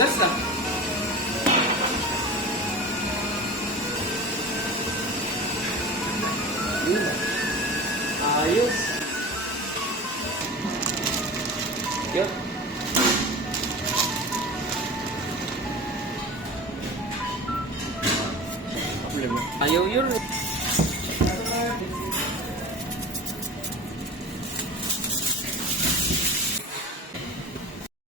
Gas na. Yun na. Ayos. Yun. Problema. Ayaw yun.